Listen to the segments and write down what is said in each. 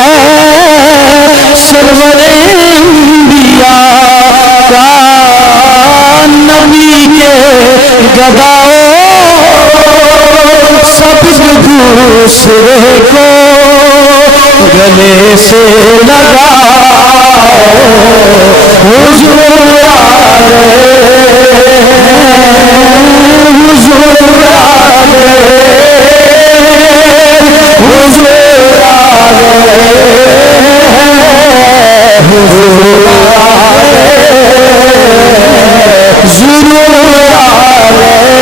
ہے سرور انبیاء کا نبی کے گداؤ سب دوسرے کو گلے سے لگاؤ حضور آ گئے حضور آ گئے حضور آ گئے حضور آ گئے ضرور آ گئے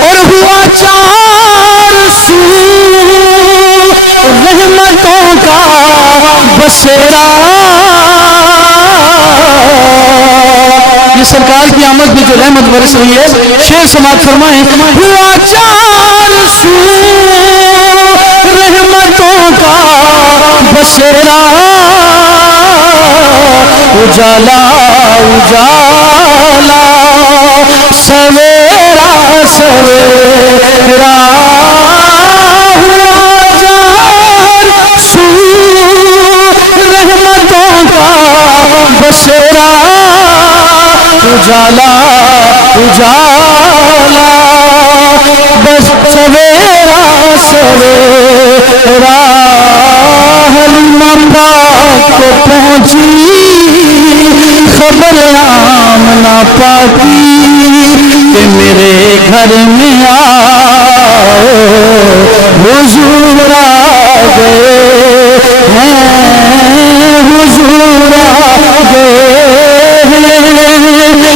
اور ہوا چار سو رحمتوں کا بسیرا یہ سرکار کی آمد میں جو رحمت برس رہی ہے شعر سماعت فرمائیں ہوا چار سو رحمتوں کا بسیرا اجالا اجالا سویرا سویرا ہوا چار سو رحمتوں کا بسیرا اجالا اجالا بس سویرا سویرا حلیمہ پاک کو پہنچی خبر آمنہ پاکی کہ میرے گھر میں آؤ حضور آ گئے ہیں حضور آ گئے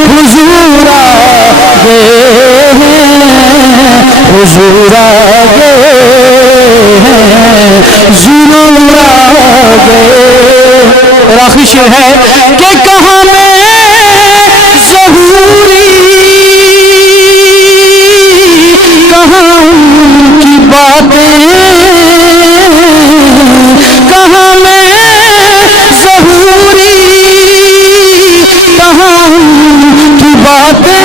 حضور آ گئے حضور آ گئے ضرور آ گئے اور آخری شعر ہے کہ کہاں میں ظہوری کہاں کی باتیں کہاں میں ظہوری کہاں کی باتیں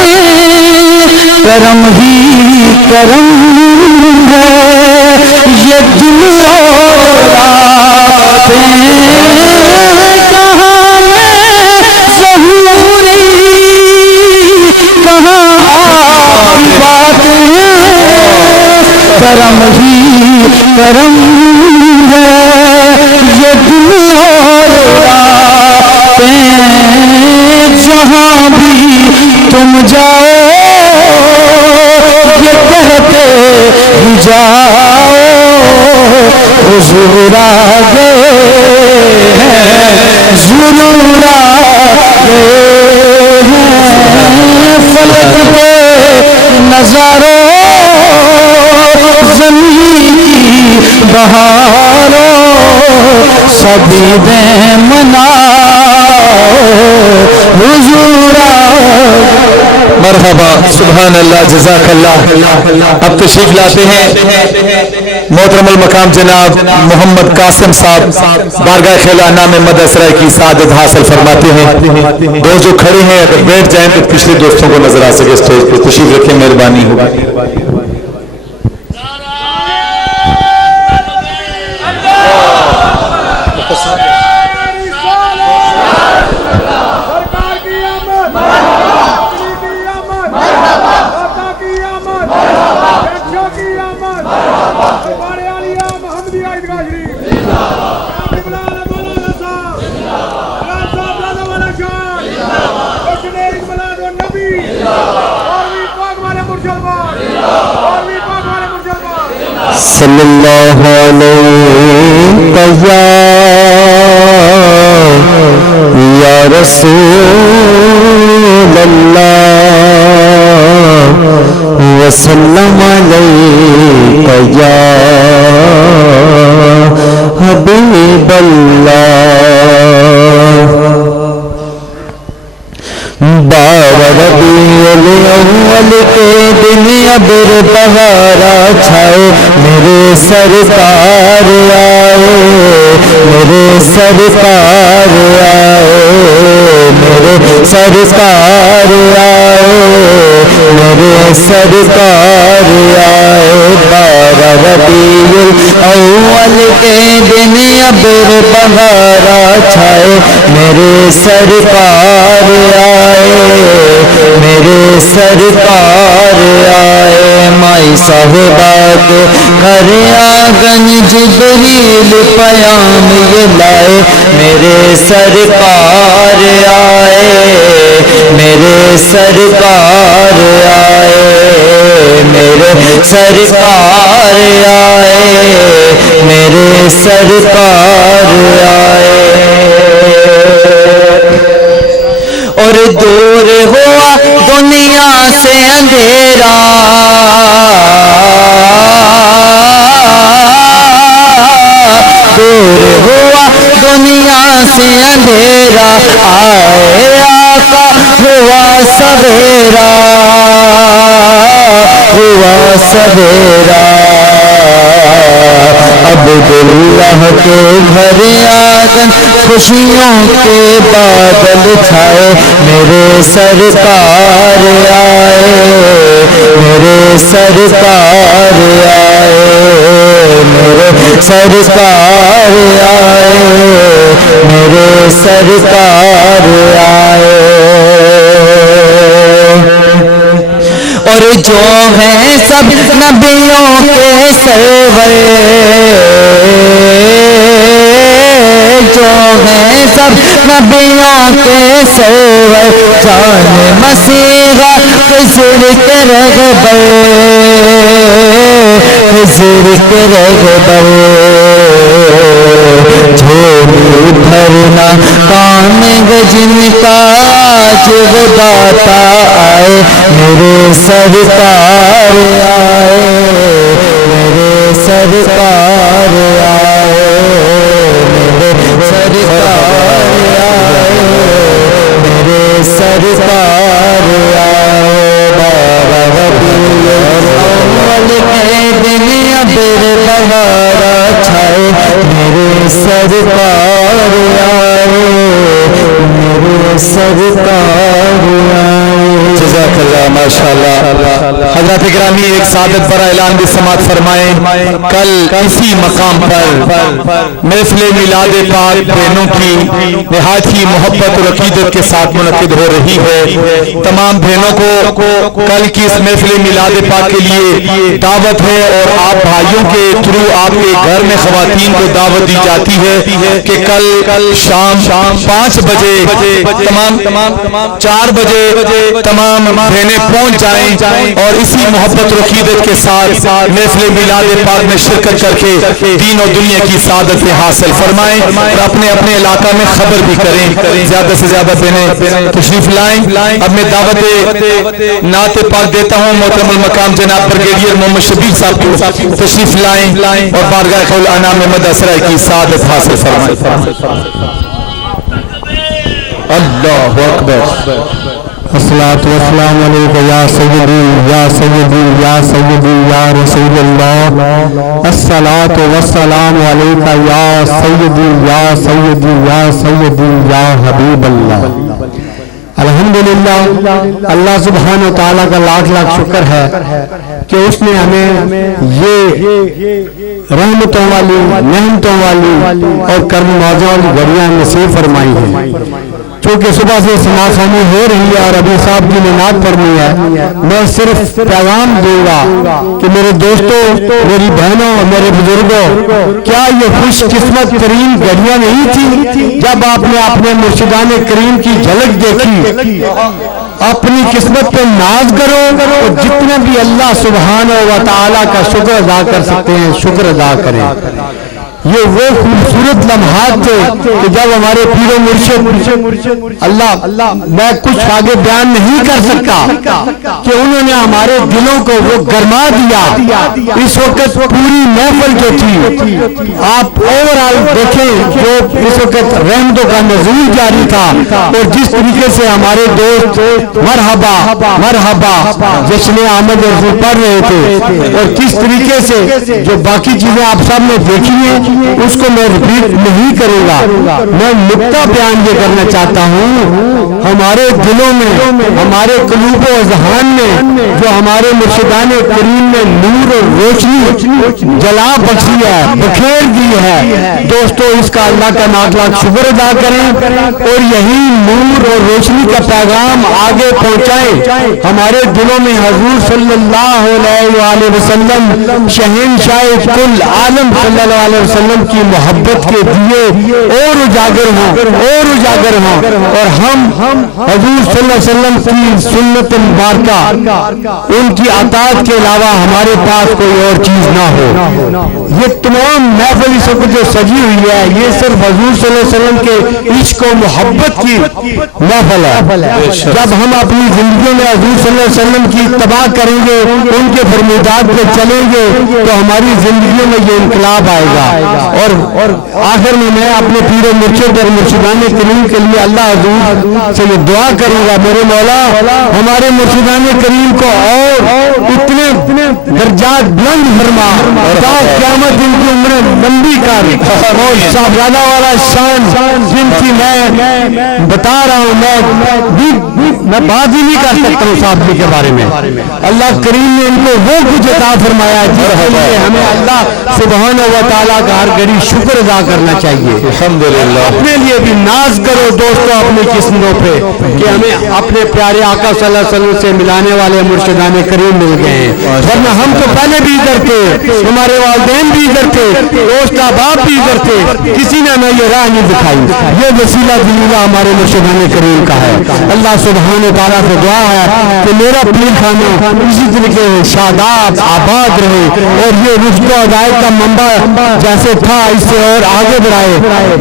کرم ہی کرم ہے یہ دل اور راتیں کہاں میں ظہوری کہاں آپ باتیں کرم ہی کرم ہے یہ دل اور راتیں جہاں بھی تم جاؤ یہ کہتے ہی جاؤ حضور آ گئے ہیں ضرور آ گئے ہیں فلک پہ نظاروں زمین کی بہاروں سبھی دیں مناؤ حضور آ مرحبا سبحان اللہ جزاک اللہ اب تشریف لاتے ہیں محترم المقام جناب محمد قاسم صاحب بارگاہ خیلانہ میں مدد سرائے کی سعادت حاصل فرماتے ہیں دوست جو کھڑے ہیں اگر بیٹھ جائیں تو پچھلے دوستوں کو نظر آ سکے اسٹیج پہ تشریف رکھیں مہربانی ہوگی صلی اللہ علیہ یا رسول اللہ وسلم علیہ یا حبیب اللہ بار ربیع الاول کے دن ابر بہارا چھائے میرے سرکار آئے میرے سرکار آئے میرے سرکار آئے میرے سرکار آئے بار ربیع الاول کے دن ابر بہارا چھائے میرے سرکار آئے میرے سرکار آئے مائی صاحبہ کے گھر آنگن جبریل پیام یہ لائے میرے سرکار آئے میرے سرکار آئے میرے سرکار آئے میرے سرکار آئے اور دور ہوا دنیا سے اندھیرا دور ہوا دنیا سے اندھیرا آئے آقا ہوا سویرا ہوا سویرا عبداللہ کے گھر آنگن خوشیوں کے بادل چھائے میرے سرکار آئے میرے سرکار آئے میرے سرکار آئے میرے سرکار آئے اور جو ہیں سب نبیوں کے سرور جو ہیں سب نبیوں کے سرور جان مسیحا خضر کے رغبر خضر کے رغبر جھولی بھرنا کام گجن کا جب داتا آئے میرے سرکار آئے میرے سرکار آئے میرے سرکار آئے میرے سرکار آئے بارہ ربیع الاول کے دن ابر بہارا چھائے میرے سرکار آئے میرے سرکار آئے جزاک اللہ ماشاءاللہ حضرات گرامی ایک سعادت برا اعلان بھی سماعت فرمائیں کل اسی مقام پر محفل میلاد پاک بہنوں کی نہایت ہی محبت اور عقیدت کے ساتھ منعقد ہو رہی ہے تمام بہنوں کو کل کی اس محفل میلاد پاک کے لیے دعوت ہے اور آپ بھائیوں کے تھرو آپ کے گھر میں خواتین کو دعوت دی جاتی ہے کہ کل شام 5 بجے تمام 4 بجے تمام بہنیں پہنچ جائیں اور اسی محبت و عقیدت کے ساتھ محفل میلاد پاک میں شرکت کر کے دین اور دنیا کی سعادتیں حاصل فرمائیں اور اپنے اپنے علاقہ میں خبر بھی کریں زیادہ سے زیادہ بہنیں تشریف لائیں اب میں دعوت نعت پاک دیتا ہوں محترم المقام جناب بریگیڈیئر محمد شبیر صاحب کو تشریف لائیں اور بارگاہ خول انام میں مدح سرائے کی سعادت حاصل فرمائیں اللہ اکبر الصلاة والسلام علیکہ یا سیدی یا سیدی یا سیدی یا رسول اللہ الصلاة والسلام علیکہ یا سیدی یا سیدی یا سیدی یا حبیب اللہ الحمدللہ اللہ سبحانہ و تعالیٰ کا لاکھ لاکھ شکر ہے کہ اس نے ہمیں یہ رحمتوں والی نعمتوں والی اور کرم نوازوں والی گھڑیاں نصیب فرمائی ہیں چونکہ صبح سے سماع خوانی ہو رہی ہے اور ابھی صاحب کی نے نعت پڑھنی ہے میں صرف پیغام دوں گا کہ میرے دوستوں میری بہنوں میرے بزرگوں کیا یہ خوش قسمت ترین گھڑیاں نہیں تھی جب آپ نے اپنے مرشدان کریم کی جھلک دیکھی اپنی قسمت پہ ناز کرو اور جتنے بھی اللہ سبحانہ و تعالیٰ کا شکر ادا کر سکتے ہیں شکر ادا کریں یہ وہ خوبصورت لمحات تھے کہ جب ہمارے پیر و مرشد اللہ میں کچھ آگے بیان نہیں کر سکتا کہ انہوں نے ہمارے دلوں کو وہ گرما دیا اس وقت پوری محفل جو تھی آپ اوورآل دیکھیں جو اس وقت رحمتوں کا نزول جاری تھا اور جس طریقے سے ہمارے دوست مرحبا مرحبا جشن آمد رسول پڑھ رہے تھے اور کس طریقے سے جو باقی چیزیں آپ سب نے دیکھی ہیں اس کو میں ریپیٹ نہیں کروں گا. میں نقطہ بیان یہ کرنا چاہتا ہوں، ہمارے دلوں میں، ہمارے قلوب و اذہان میں جو ہمارے مرشدان کریم نے نور اور روشنی جلا بخشی ہے، بکھیر دی ہے، دوستو اس کا اللہ کا لاکھ لاکھ شکر ادا کریں اور یہی نور اور روشنی کا پیغام آگے پہنچائیں. ہمارے دلوں میں حضور صلی اللہ علیہ وآلہ وسلم شہنشاہ کل عالم صلی اللہ علیہ وسلم کی محبت کے دیے اور اجاگر ہوں اور ہم حضور صلی اللہ علیہ وسلم کی سنت مبارکہ ان کی اطاعت کے علاوہ ہمارے پاس کوئی اور چیز نہ ہو. یہ تمام محفل اس وقت جو سجی ہوئی ہے یہ صرف حضور صلی اللہ علیہ وسلم کے عشق و محبت کی محفل ہے. جب ہم اپنی زندگی میں حضور صلی اللہ علیہ وسلم کی اتباع کریں گے، ان کے فرمودات پہ چلیں گے تو ہماری زندگیوں میں یہ انقلاب آئے گا. اور آخر میں اپنے پیر و مرشد اور مرشدان کریم کے لیے اللہ حضور سے یہ دعا کروں گا، میرے مولا ہمارے مرشدان کریم کو اور اتنے درجات بلند فرما تا قیامت ان کی عمریں لمبی کر، اور صاحبزادہ والا شان جن کی میں بتا رہا ہوں، میں بات ہی نہیں کر سکتا ہوں صاحب کے بارے میں. اللہ کریم نے ان کو وہ کچھ عطا فرمایا جس کے لیے ہمیں اللہ سبحانہ و تعالیٰ کا ہر گھڑی شکر ادا کرنا چاہیے. الحمدللہ اپنے لیے بھی ناز کرو دوستو اپنی قسمتوں پہ کہ ہمیں اپنے پیارے آقا صلی اللہ علیہ وسلم سے ملانے والے مرشدان کریم مل گئے ہیں. ورنہ ہم تو پہلے بھی ادھر تھے، ہمارے والدین بھی ادھر تھے، دوست احباب بھی ادھر تھے، کسی نے ہمیں یہ راہ نہیں دکھائی. یہ وسیلہ دلیلہ ہمارے مرشدان کریم کا ہے. اللہ سبحانہ تعالیٰ سے دعا ہے کہ میرا پیر خانہ اسی طریقے شاداب آباد رہے اور یہ رشد و ہدایت کا منبع جیسے تھا اس سے اور آگے بڑھائے،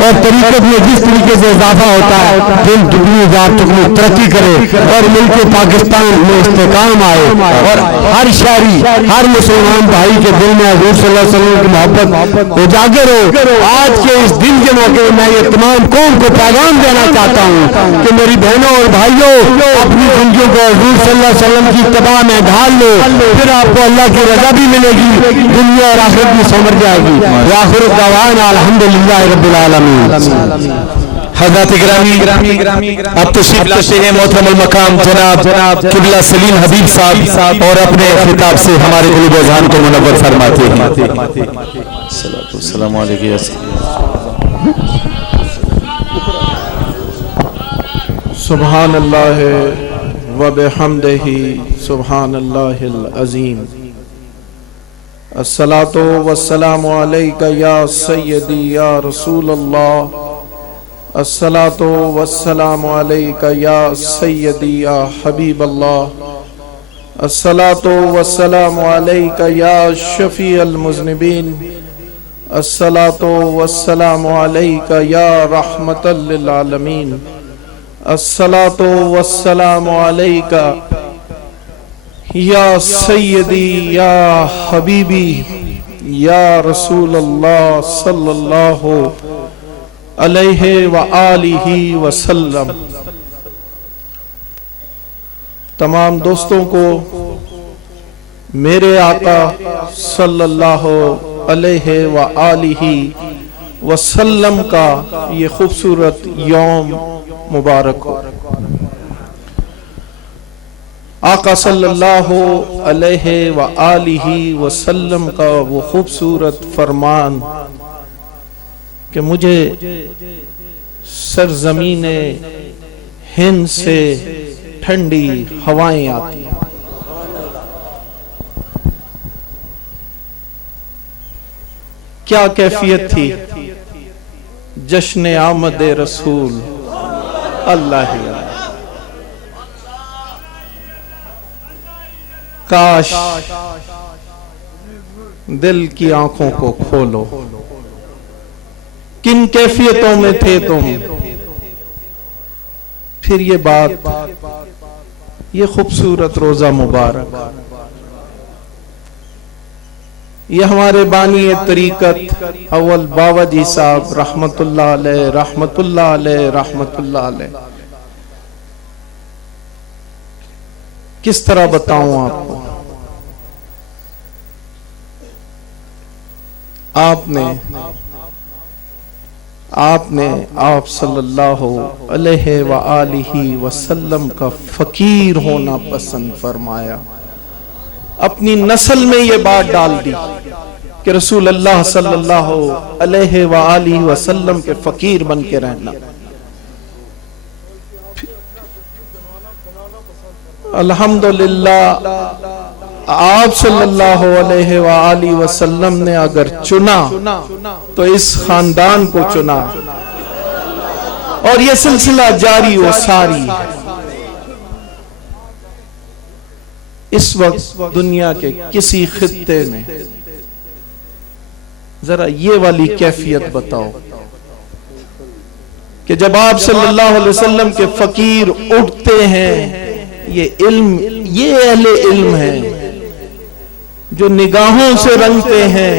اور طریقت میں جس طریقے سے اضافہ ہوتا ہے دن دگنی ہزار تگنی ترقی کرے اور ملک پاکستان میں استحکام آئے اور ہر شہری ہر مسلمان بھائی کے دل میں حضور صلی اللہ علیہ وسلم کی محبت اجاگر ہو. آج کے اس دن کے موقع میں یہ تمام قوم کو پیغام دینا چاہتا ہوں کہ میری بہنوں اور بھائیوں اپنی زندگیوں کو حضور صلی اللہ علیہ وسلم کی اتباع میں ڈھال لو، پھر آپ کو اللہ کی رضا بھی ملے گی، دنیا اور آخرت بھی سمجھ جائے گی. وآخر دعوانا الحمدللہ رب العالمین. حضرات گرامی اب تشریف لاتے ہیں محترم المقام جناب قبلہ سلیم حبیب صاحب اور اپنے خطاب سے ہمارے قلوب و اذہان کو منور فرماتے ہیں. السلام علیکم. سبحان اللہ و بحمدہ سبحان اللہ العظیم. الصلاۃ والسلام علیک یا سیدی یا رسول اللہ. الصلاۃ والسلام علیک یا سیدی یا حبیب اللہ. الصلاۃ والسلام علیک یا شفیع المذنبین. الصلاۃ والسلام علیک یا رحمۃ للعالمین. الصلاۃ والسلام علیک یا سیدی یا حبیبی یا رسول اللہ صلی اللہ علیہ وآلہ وسلم. تمام دوستوں کو میرے آقا صلی اللہ علیہ وآلہ وسلم کا یہ خوبصورت یوم مبارک ہو. آقا صلی اللہ علیہ وآلہ وسلم کا وہ خوبصورت فرمان کہ مجھے سرزمین ہند سے ٹھنڈی ہوائیں آتی ہیں. کیا کیفیت تھی جشن آمد رسول اللہ. کاش دل کی آنکھوں کو کھولو، کن کیفیتوں میں تھے تم. پھر یہ بات، یہ خوبصورت روزہ مبارک، یہ ہمارے بانی طریقت اول بابا جی صاحب رحمت اللہ علیہ رحمت اللہ علیہ رحمت اللہ علیہ. کس طرح بتاؤں آپ کو، آپ نے آپ نے آپ صلی اللہ علیہ وآلہ وسلم کا فقیر ہونا پسند فرمایا. اپنی نسل میں یہ بات ڈال دی کہ رسول اللہ صلی اللہ علیہ وآلہ وسلم کے فقیر بن کے رہنا. الحمدللہ آپ صلی اللہ علیہ وآلہ وسلم نے اگر چنا تو اس خاندان کو چنا اور یہ سلسلہ جاری و ساری. اس وقت دنیا کے کسی خطے میں ذرا یہ والی کیفیت بتاؤ کہ جب آپ صلی اللہ علیہ وسلم کے فقیر اٹھتے ہیں، یہ اہل علم ہیں جو نگاہوں سے رنگتے ہیں،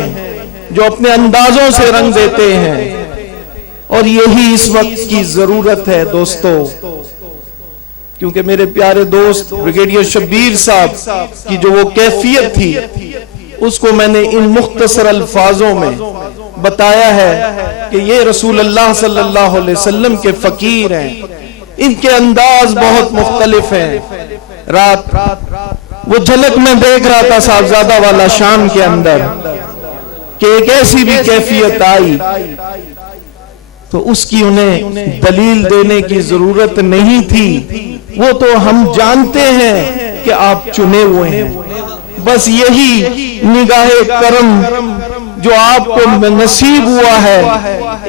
جو اپنے اندازوں سے رنگ دیتے ہیں. اور یہی اس وقت کی ضرورت ہے دوستو، کیونکہ میرے پیارے دوست بریگیڈیئر شبیر صاحب کی جو وہ کیفیت تھی اس کو میں نے ان مختصر الفاظوں میں بتایا ہے کہ یہ رسول اللہ صلی اللہ علیہ وسلم کے فقیر ہیں. ان کے انداز بہت مختلف ہیں. رات وہ جھلک میں دیکھ رہا تھا صاحبزادہ والا شام کے اندر کہ ایک ایسی بھی کیفیت آئی تو اس کی انہیں دلیل دینے کی ضرورت نہیں تھی. وہ تو ہم جانتے ہیں کہ آپ چنے ہوئے ہیں. بس یہی نگاہ کرم جو آپ کو نصیب ہوا ہے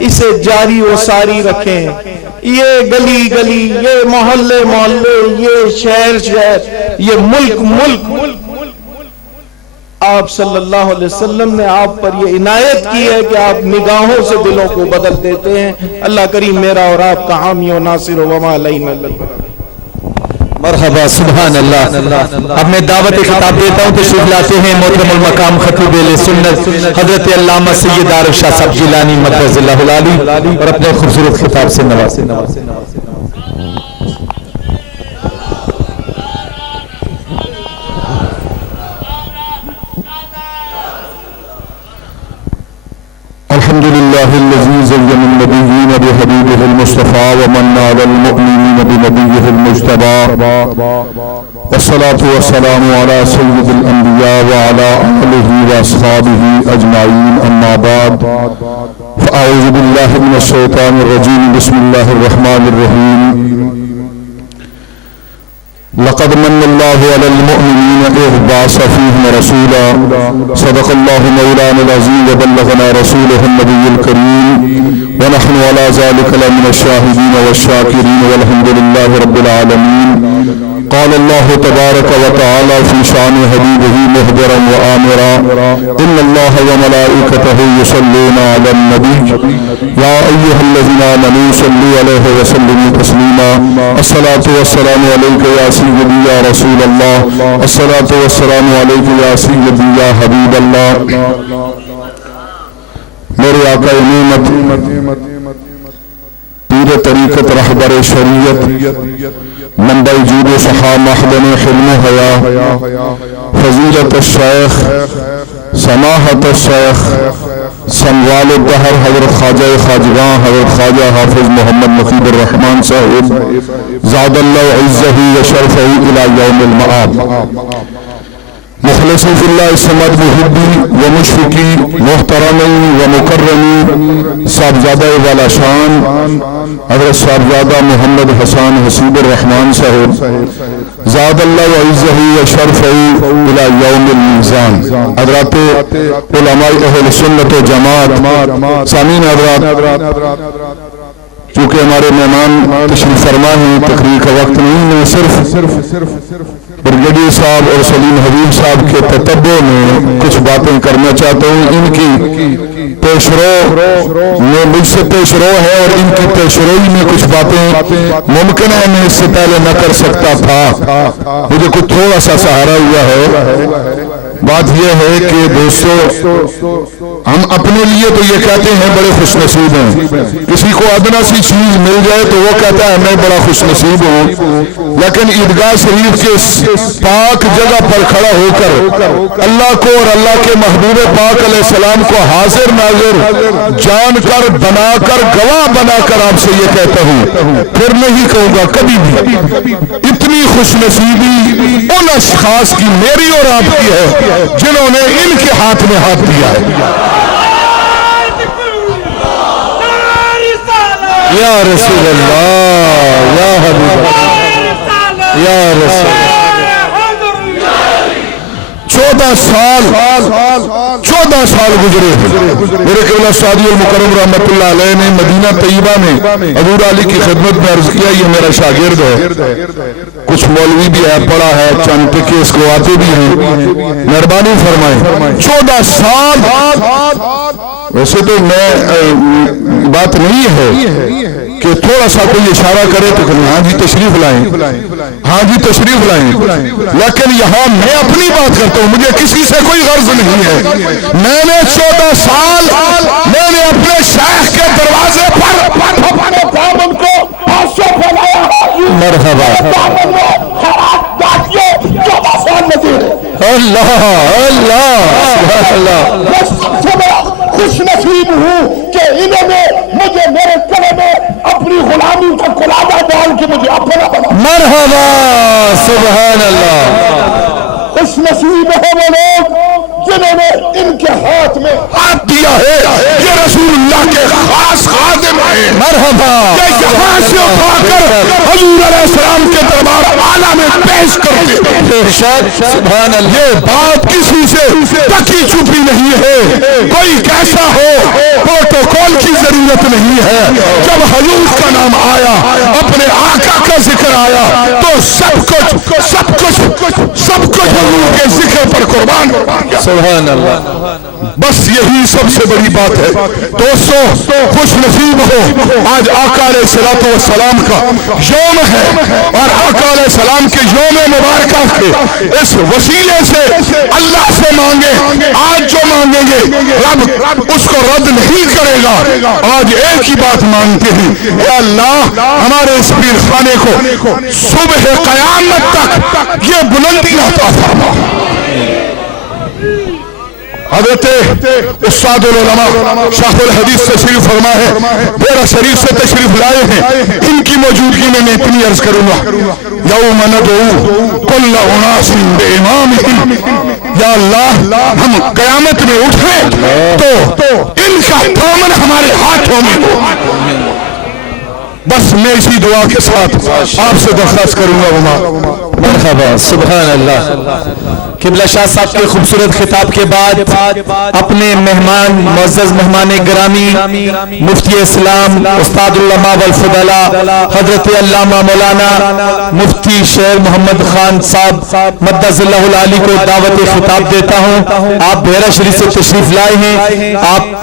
اسے جاری و ساری رکھیں. یہ گلی گلی، یہ محلے محلے، یہ شہر شہر، یہ ملک آپ صلی اللہ علیہ وسلم نے آپ پر یہ عنایت کی ہے کہ آپ نگاہوں سے دلوں کو بدل دیتے ہیں. اللہ کریم میرا اور آپ کا حامی و ناصر و وما علینا الا البلاغ. مرحبا سبحان اللہ. اب میں دعوت خطاب دیتا ہوں، تشریف لاتے ہیں محترم المقام خطیب اہل سنت حضرت علامہ سید عارف شاہ صاحب جیلانی مقدس اللہ العالی، اور اپنے خوبصورت خطاب سے نوازیں. الحمد لله الذي زين النبيين بحبيبه المصطفى ومن على المؤمنين بنبيه المجتبى، والصلاة والسلام على سيد الأنبياء وعلى آله وأصحابه أجمعين. أما بعد، فأعوذ بالله من الشيطان الرجيم. بسم الله الرحمن الرحيم. لقد من الله على المؤمنين إذ بعث فيهم رسولا. صدق الله مولانا العظيم وبلغنا رسوله النبي الكريم، ونحن على ذلك لمن الشاهدين والشاكرين، والحمد لله رب العالمين. قال الله تبارك وتعالى في شأن حبيبه مخبرا وآمرا: إن الله وملائكته يصلون على النبي يا أيها الذين آمنوا صلوا عليه وسلموا تسليما. الصلاة والسلام عليك يا سيدي يا رسول الله، الصلاة والسلام عليك يا سيدي يا حبيب الله. میرے آقا نعمت پیر طریقت رہبر شریعت منبع جود و سخا محضن حلم و حیا فضیلت الشیخ سماحت الشیخ سنوال الدہر حضرت خواجہ خواجگاں حضرت خواجہ حافظ محمد مفید الرحمن صاحب زاد اللہ عزہ و شرفہ الی یوم المعاد. مخلص فی اللہ سمد محبی و مشفقی محترمی و مکرمی صاحبزادہ والا شان حضرت صاحبزادہ محمد حسان حسیب الرحمن صاحب زاد اللہ عزہ و شرفہ الی یوم المیزان. حضرات علماء اہل سنت و جماعت، سامعین حضرات، چونکہ ہمارے مہمان تشریف فرما ہیں، تقریر کا وقت نہیں، میں صرف بریگیڈیئر صاحب اور سلیم حبیب صاحب کے تتبع میں کچھ باتیں کرنا چاہتا ہوں. ان کی پیشرو میں مجھ سے پیشرو ہے اور ان کی پیشروئی میں کچھ باتیں ممکن ہے میں اس سے پہلے نہ کر سکتا تھا، مجھے کچھ تھوڑا سا سہارا ہوا ہے. بات یہ ہے کہ دوستو، ہم اپنے لیے تو یہ کہتے ہیں بڑے خوش نصیب ہیں، کسی کو ادنا سی چیز مل جائے تو وہ کہتا ہے میں بڑا خوش نصیب ہوں، لیکن عیدگاہ شریف کے پاک جگہ پر کھڑا ہو کر اللہ کو اور اللہ کے محبوب پاک علیہ السلام کو حاضر ناظر جان کر بنا کر گواہ بنا کر آپ سے یہ کہتا ہوں، پھر نہیں کہوں گا کبھی بھی، اتنی خوش نصیبی ان اشخاص کی میری اور آپ کی ہے جنہوں نے ان کے ہاتھ میں ہاتھ دیا ہے۔ یا رسول اللہ، یا حبیب اللہ، یا رسول اللہ۔ 14 سال گزرے میرے قبلہ سعدی المکرم رحمت اللہ علیہ نے مدینہ طیبہ میں حضور علی کی خدمت میں عرض کیا یہ میرا شاگرد ہے، کچھ مولوی بھی ہے، پڑھا ہے، چند ٹکے اس کو آتے بھی ہیں، مہربانی فرمائیں 14 سال۔ ویسے تو میں بات نہیں ہے کہ تھوڑا سا کوئی اشارہ کرے تو ہاں جی تشریف لائیں، ہاں جی تشریف لائیں، لیکن یہاں میں اپنی بات کرتا ہوں، مجھے کسی سے کوئی غرض نہیں ہے۔ میں نے 14 سال میں نے اپنے شیخ کے دروازے پر اپنے دامن کو آنسو پھیلایا، مرحبا، 14 سال مزید اللہ اللہ سبحان اللہ۔ میں سب سے بڑا خوش نصیب ہوں کہ انہوں نے مجھے میرے گلے میں اپنی غلامی کا قلادہ ڈال کے مجھے اپنا بنا۔ مرحبا سبحان اللہ۔ خوش نصیب ہے وہ لوگ جنہوں نے ان کے ہاتھ میں ہاتھ دیا ہے، یہ رسول اللہ کے خاص خادم ہیں۔ مرحبا، یہ یہاں سے اٹھا کر حضور علیہ السلام کے دربار اعلیٰ میں پیش کرتے ہیں۔ ارشاد سبحان اللہ۔ یہ بات کسی سے تکی چھپی نہیں ہے، کوئی کیسا ہو پروٹوکول کی ضرورت نہیں ہے۔ جب حضور کا نام آیا، اپنے آقا کا ذکر آیا تو سب کچھ حضور کے ذکر پر قربان ہو گیا۔ سبحان اللہ۔ بس یہی سب سے بڑی بات ہے دوستو، خوش نصیب ہو آج آقا علیہ الصلوۃ والسلام کا یوم ہے، اور آقا علیہ السلام کے یوم مبارکہ کے اس وسیلے سے اللہ سے مانگے، آج جو مانگیں گے رب اس کو رد نہیں کرے گا۔ آج ایک ہی بات مانگتے ہیں، اے اللہ ہمارے اس پیر خانے کو صبح قیامت تک یہ بلندی عطا فرما۔ حضرت استاد العلماء شاہ الحدیث تشریف فرما ہے، میرا شریف سے تشریف لائے ہیں، ان کی موجودگی میں اتنی عرض کروں گا، یوم ندعو کل اناس بامامہم، یا اللہ ہم قیامت میں اٹھیں تو ان کا دامن ہمارے ہاتھوں میں ہو۔ بس میں اسی دعا کے ساتھ آپ سے درخواست کروں گا۔ مرحبا سبحان اللہ۔ قبلہ شاہ صاحب کے خوبصورت خطاب کے بعد اپنے مہمان معزز مہمان گرامی مفتی اسلام استاد العلماء والفضلاء حضرت علامہ مولانا مفتی شیر محمد خان صاحب مدد اللہ العالی کو دعوت خطاب دیتا ہوں۔ آپ بحیرہ شریف سے تشریف لائے ہیں،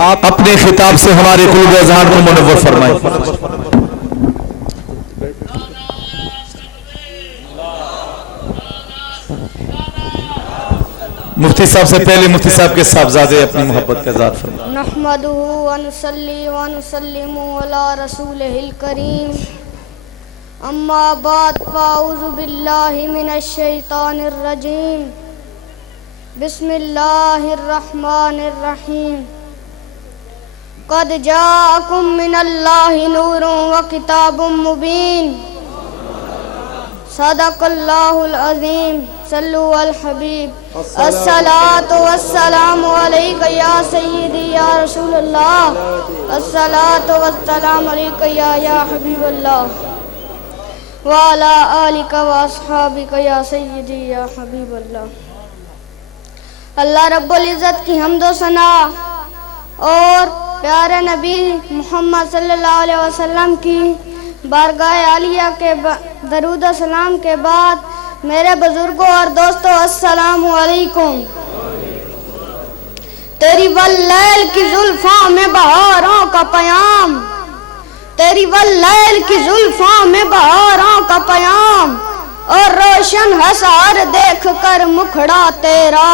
آپ اپنے خطاب سے ہمارے قلوب و اذہان کو منور فرمائیں۔ مفتی صاحب سے پہلے مفتی صاحب کے صاحبزادے اپنی محبت کا اظہار فرمائیں۔ نحمدہ ونصلی ونسلم علی رسولہ الکریم، اما بعد فاعوذ باللہ من الشیطان الرجیم، بسم اللہ الرحمن الرحیم، قد جاءکم من اللہ نور وکتاب مبین، صدق اللہ العظیم، صلو علی الحبیب، الصلاة والسلام علیکہ یا سیدی یا رسول اللہ، الصلاة والسلام علیکہ یا حبیب اللہ، وعلا آلکہ واصحابکہ یا سیدی یا حبیب اللہ۔ اللہ رب العزت کی حمد و ثنا اور پیارے نبی محمد صلی اللہ علیہ وسلم کی بارگاہ عالیہ کے درود و سلام کے بعد میرے بزرگوں اور دوستوں السلام علیکم۔ تیری واللیل کی زلفاں میں بہاروں کا پیام، تیری واللیل کی زلفاں میں بہاروں کا پیام، اور روشن حسار دیکھ کر مکھڑا تیرا